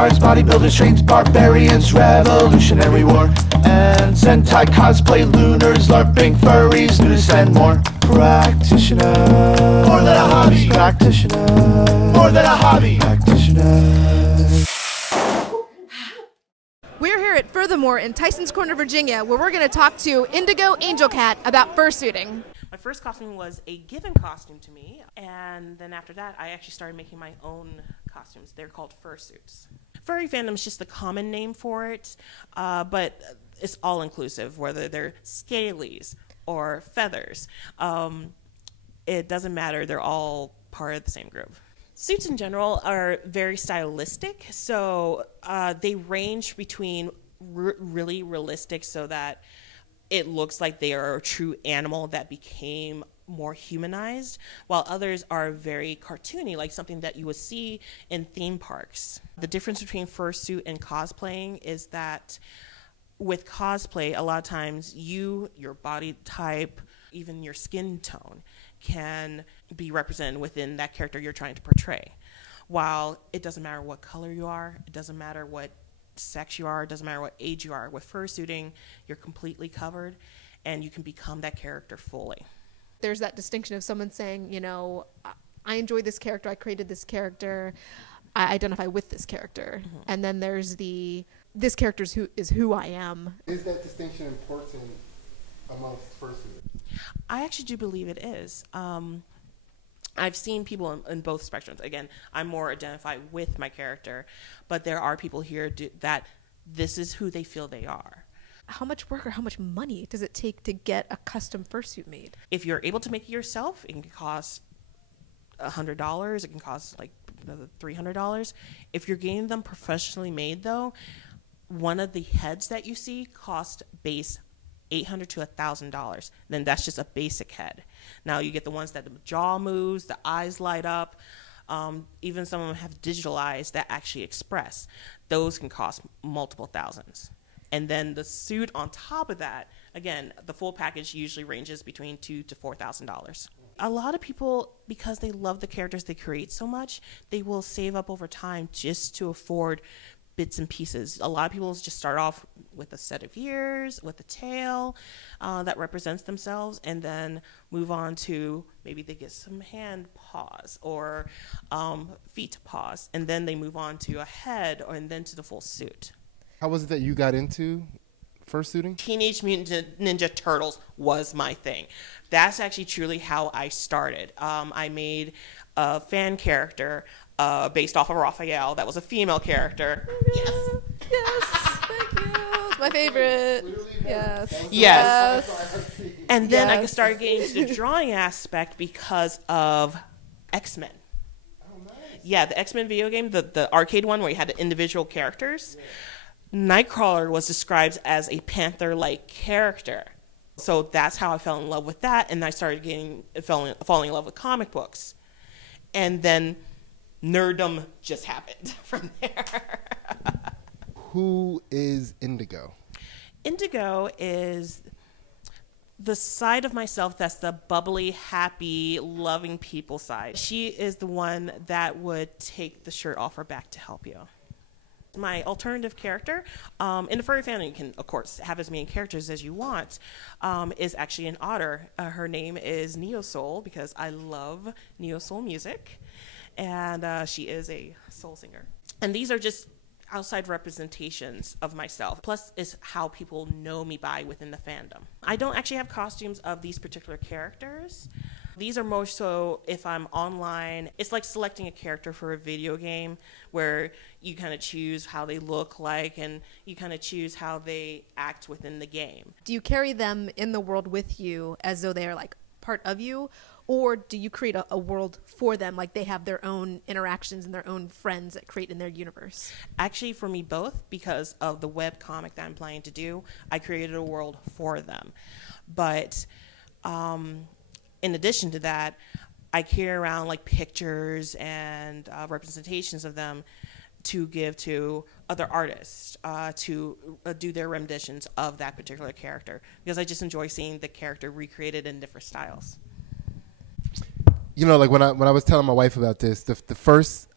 cards, bodybuilders, trains, barbarians, revolutionary war. And Sentai cosplay, lunars, LARPing, furries, nudists, and more. Practitioner, more than a hobby. Practitioner, more than a hobby. Practitioner. We're here at FurTheMore in Tysons Corner, Virginia, where we're going to talk to IndigoAngelCat about fursuiting. My first costume was a given costume to me, and then after that, I actually started making my own costumes. They're called fursuits. Furry fandom is just the common name for it, but it's all-inclusive, whether they're scalies or feathers. It doesn't matter. They're all part of the same group. Suits in general are very stylistic, so they range between really realistic so that it looks like they are a true animal that became more humanized, while others are very cartoony, like something that you would see in theme parks. The difference between fursuit and cosplaying is that with cosplay, a lot of times your body type, even your skin tone can be represented within that character you're trying to portray. While it doesn't matter what color you are, it doesn't matter what sex you are, it doesn't matter what age you are. With fursuiting, you're completely covered and you can become that character fully. There's that distinction of someone saying, you know, I enjoy this character, I created this character, I identify with this character. Mm-hmm. And then there's this character is who I am. Is that distinction important amongst fursuiters? I actually do believe it is. I've seen people in both spectrums. Again, I'm more identified with my character, but there are people here that this is who they feel they are. How much work or how much money does it take to get a custom fursuit made? If you're able to make it yourself, it can cost $100. It can cost like $300. If you're getting them professionally made, though, one of the heads that you see cost base $800 to $1,000. Then that's just a basic head. Now you get the ones that the jaw moves, the eyes light up. Even some of them have digital eyes that actually express. Those can cost multiple thousands. And then the suit on top of that, again, the full package usually ranges between $2,000 to $4,000. A lot of people, because they love the characters they create so much, they will save up over time just to afford bits and pieces. A lot of people just start off with a set of ears, with a tail that represents themselves, and then move on to maybe they get some hand paws or feet paws, and then they move on to a head and then to the full suit. How was it that you got into fursuiting? Teenage Mutant Ninja Turtles was my thing. That's actually truly how I started. I made a fan character based off of Raphael. That was a female character. Yes. Yes. Thank you. It's my favorite. Yes. Yes. And then I started getting into the drawing aspect because of X-Men. Oh, nice. Yeah, the X-Men video game, the arcade one where you had the individual characters. Yeah. Nightcrawler was described as a panther-like character. So that's how I fell in love with that, and I started falling in love with comic books. And then nerddom just happened from there. Who is Indigo? Indigo is the side of myself that's the bubbly, happy, loving people side. She is the one that would take the shirt off her back to help you. My alternative character, in the furry family, you can, of course, have as many characters as you want, is actually an otter. Her name is Neo Soul because I love Neo Soul music, and she is a soul singer. And these are just outside representations of myself, plus is how people know me by within the fandom. I don't actually have costumes of these particular characters. These are more so if I'm online. It's like selecting a character for a video game where you kind of choose how they look like and you kind of choose how they act within the game. Do you carry them in the world with you as though they are like part of you? Or do you create a world for them, like they have their own interactions and their own friends that create in their universe? Actually, for me, both, because of the web comic that I'm planning to do, I created a world for them. But in addition to that, I carry around like pictures and representations of them to give to other artists to do their renditions of that particular character, because I just enjoy seeing the character recreated in different styles. you know, like when I was telling my wife about this, the first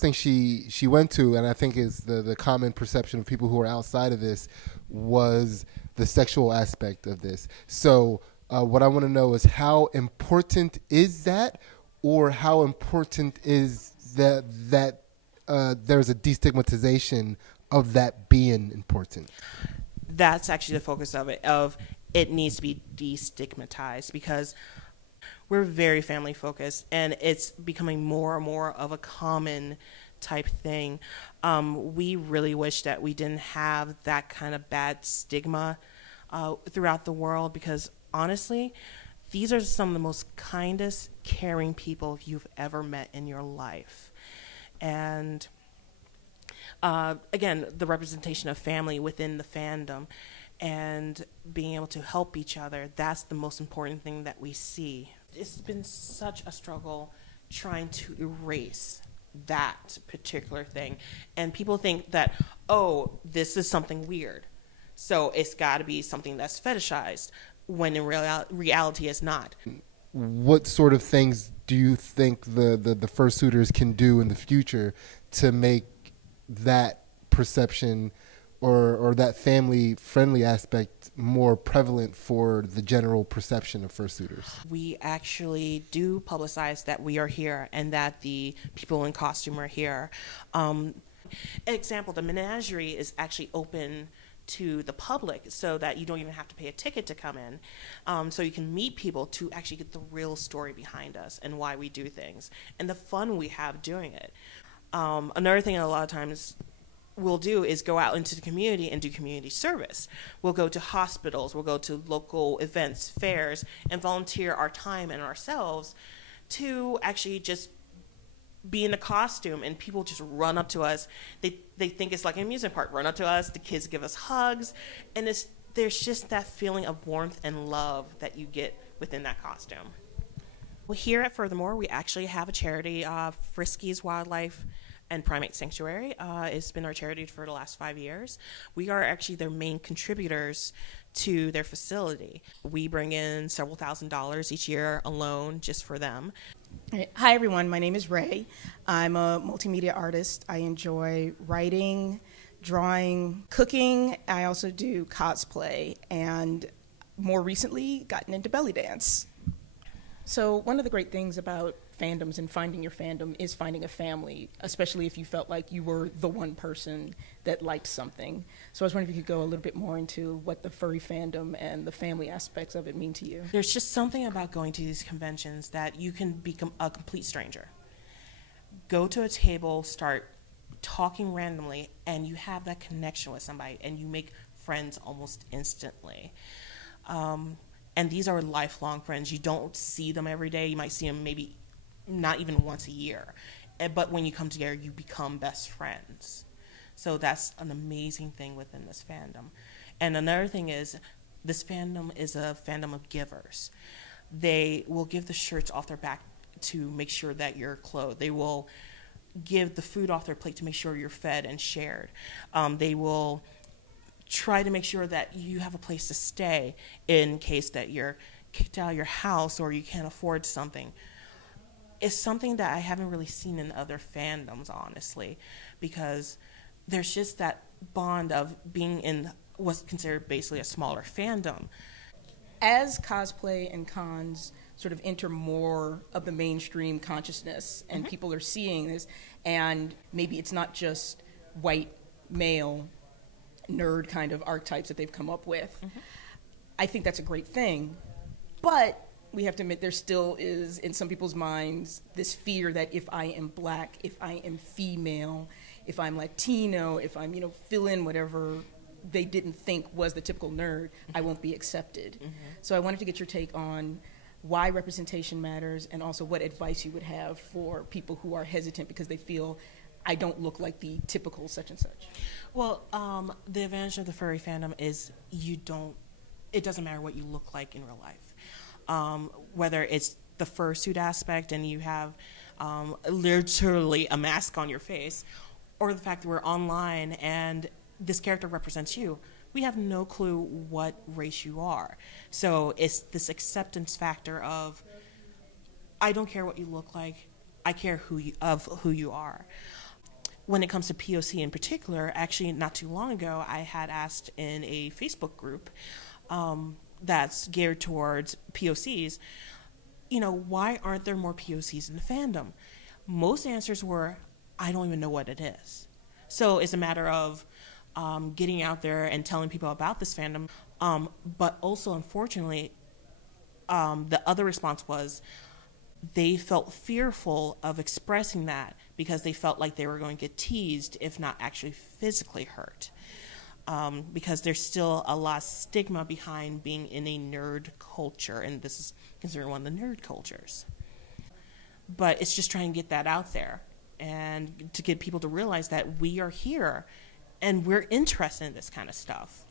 thing she went to, and I think is the common perception of people who are outside of this, was the sexual aspect of this. So what I want to know is, how important is that, or how important is that there's a destigmatization of that being important? That's actually the focus of it. It needs to be destigmatized, because we're very family focused, and it's becoming more and more of a common type thing. We really wish that we didn't have that kind of bad stigma throughout the world, because honestly, these are some of the most kindest, caring people you've ever met in your life. And again, the representation of family within the fandom and being able to help each other, that's the most important thing that we see. It's been such a struggle trying to erase that particular thing. And people think that, oh, this is something weird, so it's got to be something that's fetishized, when in reality it's not. What sort of things do you think the fursuiters can do in the future to make that perception or that family-friendly aspect more prevalent for the general perception of fursuiters? We actually do publicize that we are here and that the people in costume are here. Example, the menagerie is actually open to the public, so that you don't even have to pay a ticket to come in. So you can meet people to actually get the real story behind us and why we do things and the fun we have doing it. Another thing a lot of times we'll do is go out into the community and do community service. We'll go to hospitals, we'll go to local events, fairs, and volunteer our time and ourselves to actually just be in a costume, and people just run up to us. They think it's like an amusement park. Run up to us, the kids give us hugs, and there's just that feeling of warmth and love that you get within that costume. Well, here at FurTheMore, we actually have a charity, Friskies Wildlife and Primate Sanctuary. It's been our charity for the last 5 years. We are actually their main contributors to their facility. We bring in several $1,000s each year alone just for them. Hi everyone, my name is Ray. I'm a multimedia artist. I enjoy writing, drawing, cooking. I also do cosplay, and more recently gotten into belly dance. So one of the great things about fandoms and finding your fandom is finding a family, especially if you felt like you were the one person that liked something. So I was wondering if you could go a little bit more into what the furry fandom and the family aspects of it mean to you. There's just something about going to these conventions that you can become a complete stranger. Go to a table, start talking randomly, and you have that connection with somebody, and you make friends almost instantly. And these are lifelong friends. You don't see them every day. You might see them maybe not even once a year. But when you come together, you become best friends. So that's an amazing thing within this fandom. And another thing is, this fandom is a fandom of givers. They will give the shirts off their back to make sure that you're clothed. They will give the food off their plate to make sure you're fed and shared. They will try to make sure that you have a place to stay in case that you're kicked out of your house or you can't afford something. It's something that I haven't really seen in other fandoms, honestly, because there's just that bond of being in what's considered basically a smaller fandom. As cosplay and cons sort of enter more of the mainstream consciousness and people are seeing this, and maybe it's not just white male nerd kind of archetypes that they've come up with. I think that's a great thing, but we have to admit there still is in some people's minds this fear that if I am black, if I am female, if I'm Latino, if I'm, fill in whatever they didn't think was the typical nerd, I won't be accepted. So I wanted to get your take on why representation matters, and also what advice you would have for people who are hesitant because they feel I don't look like the typical such and such. Well, the advantage of the furry fandom is it doesn't matter what you look like in real life. Whether it's the fursuit aspect and you have literally a mask on your face, or the fact that we're online and this character represents you, we have no clue what race you are. So it's this acceptance factor of I don't care what you look like. I care who you are. When it comes to POC in particular, actually not too long ago, I had asked in a Facebook group that's geared towards POCs, why aren't there more POCs in the fandom? Most answers were, I don't even know what it is. So it's a matter of getting out there and telling people about this fandom. But also, unfortunately, the other response was they felt fearful of expressing that because they felt like they were going to get teased, if not actually physically hurt. Because there's still a lot of stigma behind being in a nerd culture, and this is considered one of the nerd cultures. But it's just trying to get that out there and to get people to realize that we are here and we're interested in this kind of stuff.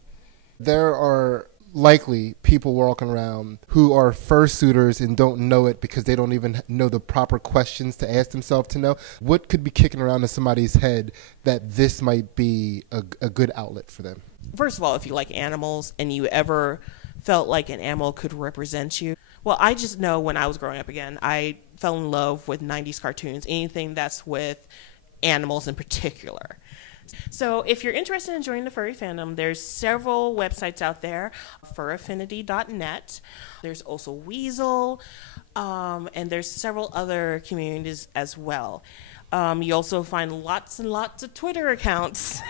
There are likely people walking around who are fursuiters and don't know it because they don't even know the proper questions to ask themselves to know. What could be kicking around in somebody's head that this might be a good outlet for them? First of all, if you like animals and you ever felt like an animal could represent you, well, I just know when I was growing up again, I fell in love with 90s cartoons, anything that's with animals in particular. So if you're interested in joining the furry fandom, there's several websites out there, furaffinity.net. There's also Weasel, and there's several other communities as well. You also find lots and lots of Twitter accounts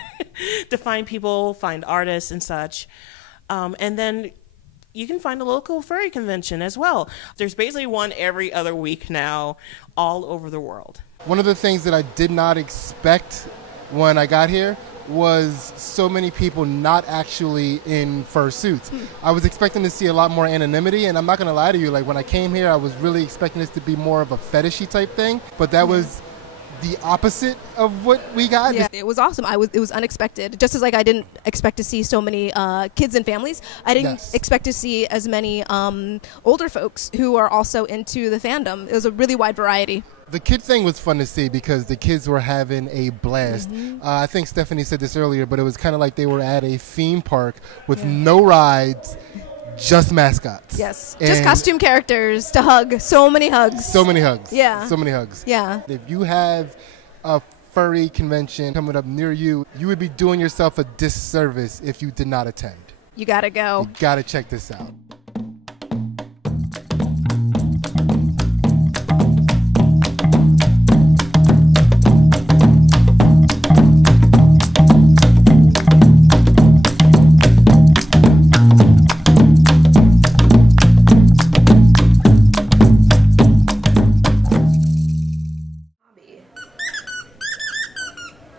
to find people, find artists and such. And then you can find a local furry convention as well. There's basically one every other week now all over the world. One of the things that I did not expect when I got here was so many people not actually in fursuits. I was expecting to see a lot more anonymity, and I'm not going to lie to you, like when I came here I was really expecting this to be more of a fetishy type thing, but that was the opposite of what we got. Yeah, it was awesome. It was unexpected. Just as like I didn't expect to see so many kids and families, I didn't expect to see as many older folks who are also into the fandom. It was a really wide variety. The kid thing was fun to see because the kids were having a blast. I think Stephanie said this earlier, but it was kind of like they were at a theme park with no rides, just mascots. Yes, just costume characters to hug. So many hugs. So many hugs. Yeah. So many hugs. Yeah. If you have a furry convention coming up near you, you would be doing yourself a disservice if you did not attend. You gotta go. You gotta check this out.